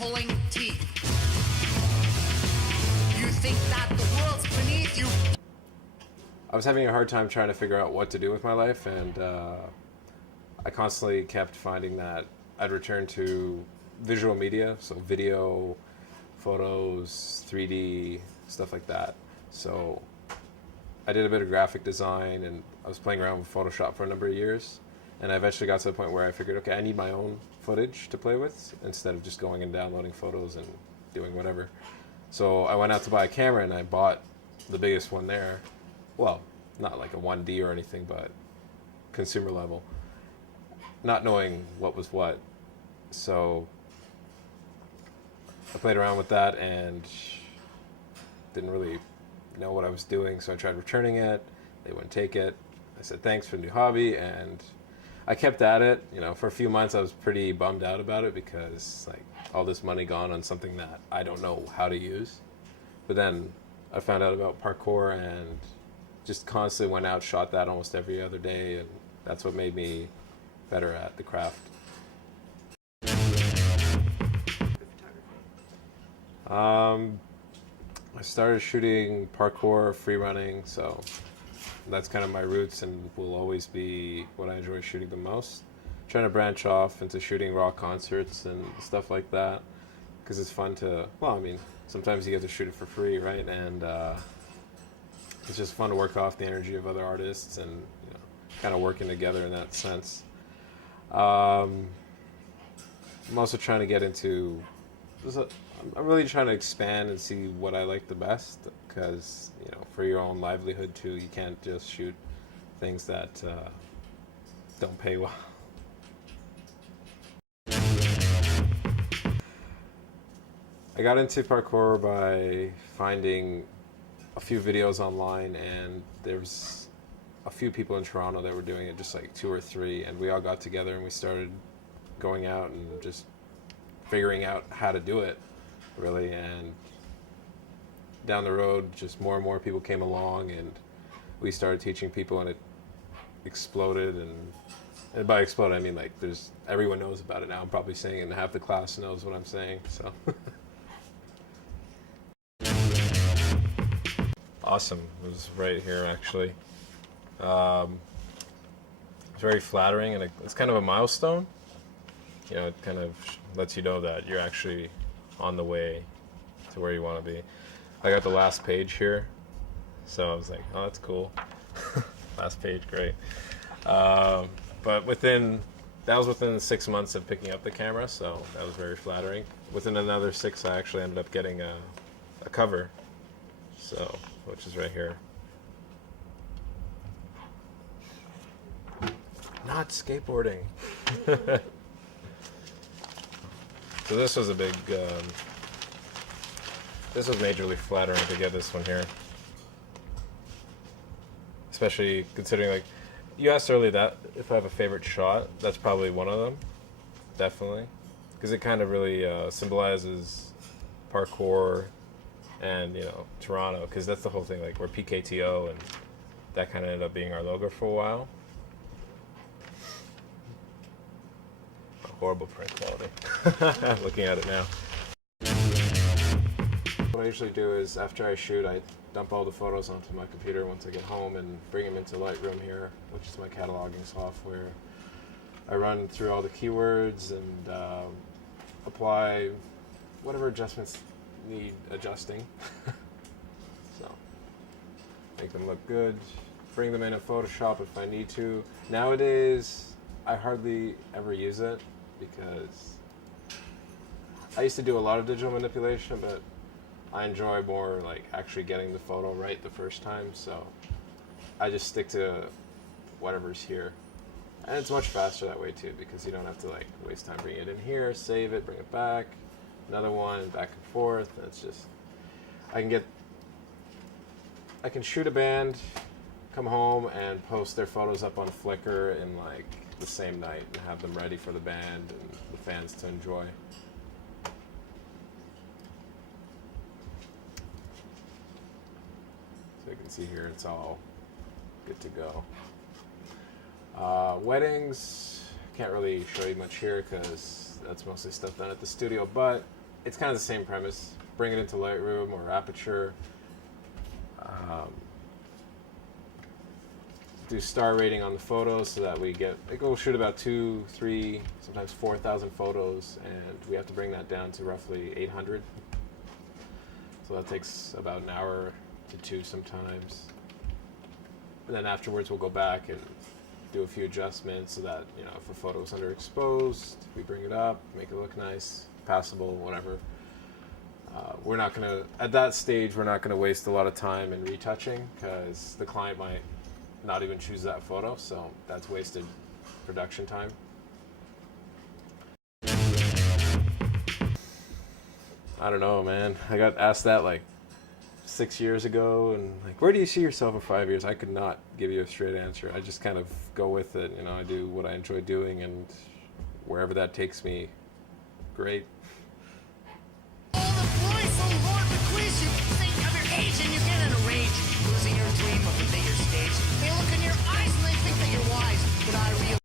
pulling teeth. You think that the world's beneath you. I was having a hard time trying to figure out what to do with my life, and I constantly kept finding that I'd return to visual media, so video, photos, 3D, stuff like that. So I did a bit of graphic design, and I was playing around with Photoshop for a number of years, and I eventually got to the point where I figured, okay, I need my own footage to play with instead of just going and downloading photos and doing whatever. So I went out to buy a camera, and I bought the biggest one there. Well, not like a 1D or anything, but consumer level, not knowing what was what. So I played around with that and didn't really know what I was doing, so I tried returning it. They wouldn't take it. I said thanks for the new hobby, and I kept at it. You know, for a few months I was pretty bummed out about it because like all this money gone on something that I don't know how to use. But then I found out about parkour and just constantly went out, shot that almost every other day, and that's what made me better at the craft. I started shooting parkour, free running, so that's kind of my roots and will always be what I enjoy shooting the most. Trying to branch off into shooting rock concerts and stuff like that because it's fun to, well, I mean, sometimes you get to shoot it for free, right? And it's just fun to work off the energy of other artists and, you know, kind of working together in that sense. I'm also trying to get into, I'm really trying to expand and see what I like the best because, you know, for your own livelihood too, you can't just shoot things that don't pay well. I got into parkour by finding a few videos online, and there's a few people in Toronto that were doing it, just like 2 or 3, and we all got together and we started going out and just figuring out how to do it, really. And down the road, just more and more people came along, and we started teaching people, and it exploded. And by explode, I mean like everyone knows about it now. I'm probably saying it, and half the class knows what I'm saying. So. Awesome. It was right here, actually. It's very flattering, and it's kind of a milestone. You know, it kind of lets you know that you're actually on the way to where you want to be. I got the last page here, so I was like, oh, that's cool. Last page, great. But that was within 6 months of picking up the camera, so that was very flattering. Within another 6, I actually ended up getting a cover, so which is right here. Not skateboarding. So this was a big, this was majorly flattering to get this one here. Especially considering, like, you asked earlier that if I have a favorite shot, that's probably one of them, definitely. Because it kind of really symbolizes parkour and, you know, Toronto, because that's the whole thing, like, we're PKTO, and that kind of ended up being our logo for a while. Horrible print quality. Looking at it now. What I usually do is after I shoot, I dump all the photos onto my computer once I get home and bring them into Lightroom here, which is my cataloging software. I run through all the keywords and apply whatever adjustments need adjusting. So make them look good. Bring them in Photoshop if I need to. Nowadays, I hardly ever use it because I used to do a lot of digital manipulation, but I enjoy more like actually getting the photo right the first time, so I just stick to whatever's here. And it's much faster that way too, because you don't have to like waste time bringing it in here, save it, bring it back, another one, back and forth. It's just, I can shoot a band, come home and post their photos up on Flickr in like the same night and have them ready for the band and the fans to enjoy. So you can see here it's all good to go. Weddings, can't really show you much here because that's mostly stuff done at the studio, but it's kind of the same premise. Bring it into Lightroom or Aperture. Do star rating on the photos so that we get, like, we'll shoot about 2, 3, sometimes 4,000 photos, and we have to bring that down to roughly 800. So that takes about an hour to 2 sometimes. And then afterwards we'll go back and do a few adjustments so that, you know, if a photo is underexposed, we bring it up, make it look nice, passable, whatever. We're not going to, at that stage, we're not going to waste a lot of time in retouching because the client might not even choose that photo, so that's wasted production time. I don't know, man. I got asked that like 6 years ago, and like, where do you see yourself in 5 years? I could not give you a straight answer. I just kind of go with it. You know, I do what I enjoy doing, and wherever that takes me, great.